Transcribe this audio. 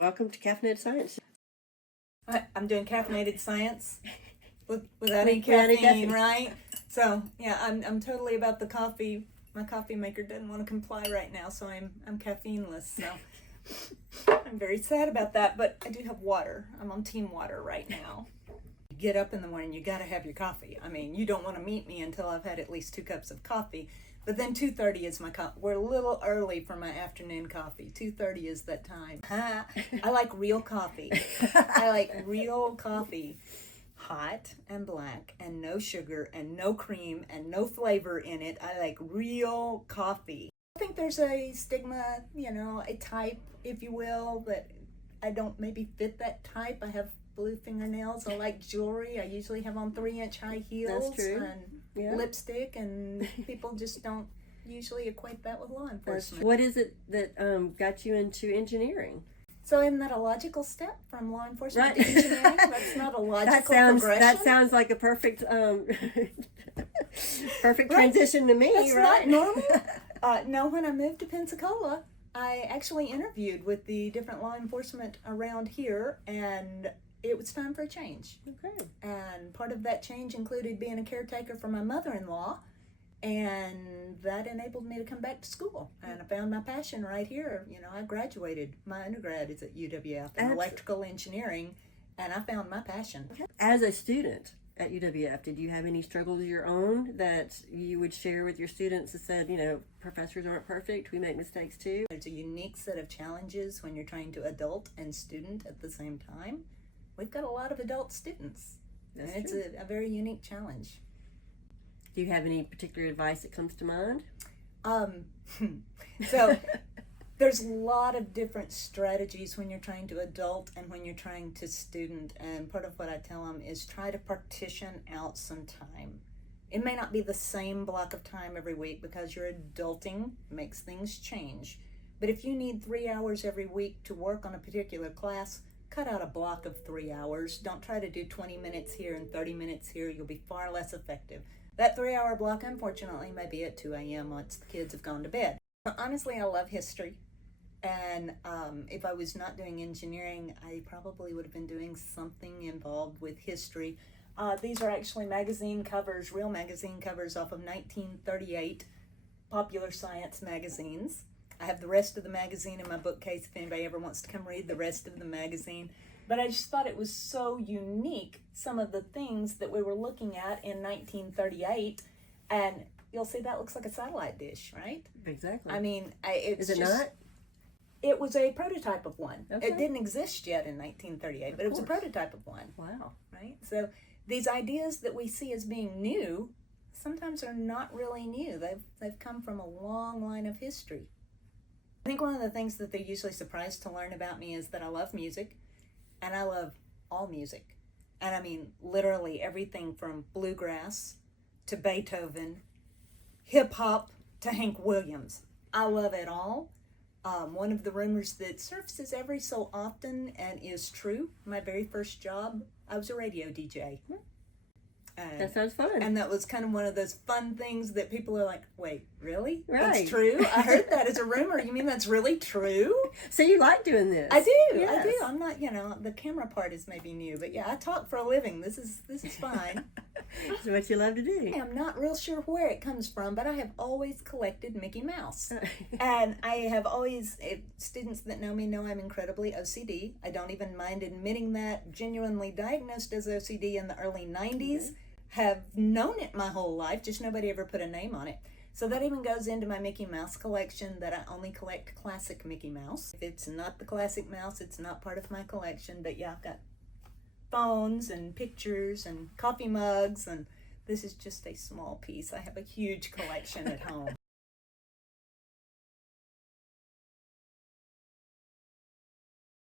Welcome to Caffeinated Science. I'm doing caffeinated science without any Without any caffeine, caffeine. right? So yeah, I'm totally about the coffee. My coffee maker doesn't want to comply right now, so I'm caffeineless. So I'm very sad about that, but I do have water. I'm on team water right now. You get up in the morning, you got to have your coffee. I mean, you don't want to meet me until I've had at least 2 cups of coffee. But then 2:30 is my coffee. We're a little early for my afternoon coffee. 2:30 is that time. I like real coffee. I like real coffee. Hot and black and no sugar and no cream and no flavor in it. I like real coffee. I think there's a stigma, a type, if you will, that I don't maybe fit that type. I have blue fingernails. I like jewelry. I usually have on 3-inch high heels. That's true. And lipstick, and people just don't usually equate that with law enforcement. What is it that got you into engineering? So isn't that a logical step from law enforcement Right. to engineering? That's not a logical progression. That sounds like a perfect perfect transition to me. That's right? not normal. No, when I moved to Pensacola, I actually interviewed with the different law enforcement around here, and it was time for a change. Okay. And part of that change included being a caretaker for my mother-in-law, and that enabled me to come back to school. And I found my passion right here. I graduated. My undergrad is at UWF in electrical engineering, and I found my passion. As a student at UWF, did you have any struggles of your own that you would share with your students that said, professors aren't perfect, we make mistakes too? There's a unique set of challenges when you're trying to adult and student at the same time. We've got a lot of adult students, and it's a very unique challenge. Do you have any particular advice that comes to mind? So there's a lot of different strategies when you're trying to adult and when you're trying to student, and part of what I tell them is try to partition out some time. It may not be the same block of time every week because you're adulting makes things change, but if you need 3 hours every week to work on a particular class, cut out a block of 3 hours. Don't try to do 20 minutes here and 30 minutes here. You'll be far less effective. That 3-hour block, unfortunately, may be at 2 a.m. once the kids have gone to bed. Honestly, I love history. And if I was not doing engineering, I probably would have been doing something involved with history. These are actually magazine covers, real magazine covers off of 1938 Popular Science magazines. I have the rest of the magazine in my bookcase if anybody ever wants to come read the rest of the magazine. But I just thought it was so unique, some of the things that we were looking at in 1938. And you'll see that looks like a satellite dish, right? Exactly. I mean, it's Is it not? It was a prototype of one. Okay. It didn't exist yet in 1938, but it was a prototype of one. Wow. Right? So these ideas that we see as being new sometimes are not really new. They've come from a long line of history. I think one of the things that they're usually surprised to learn about me is that I love music, and I love all music. And I mean, literally everything from bluegrass to Beethoven, hip-hop to Hank Williams. I love it all. One of the rumors that surfaces every so often and is true, my very first job, I was a radio DJ. That sounds fun. And that was kind of one of those fun things that people are like, wait, really? Right. That's true? I heard that as a rumor. You mean that's really true? So you like doing this? I do. Yes. I do. I'm not, the camera part is maybe new, but yeah, I talk for a living. This is fine. It's what you love to do. I'm not real sure where it comes from, but I have always collected Mickey Mouse. And I have always, students that know me know I'm incredibly OCD. I don't even mind admitting that. Genuinely diagnosed as OCD in the early 90s. Have known it my whole life, just nobody ever put a name on it. So that even goes into my Mickey Mouse collection, that I only collect classic Mickey Mouse. If it's not the classic mouse, it's not part of my collection. But yeah, I've got phones and pictures and coffee mugs, and this is just a small piece. I have a huge collection at home.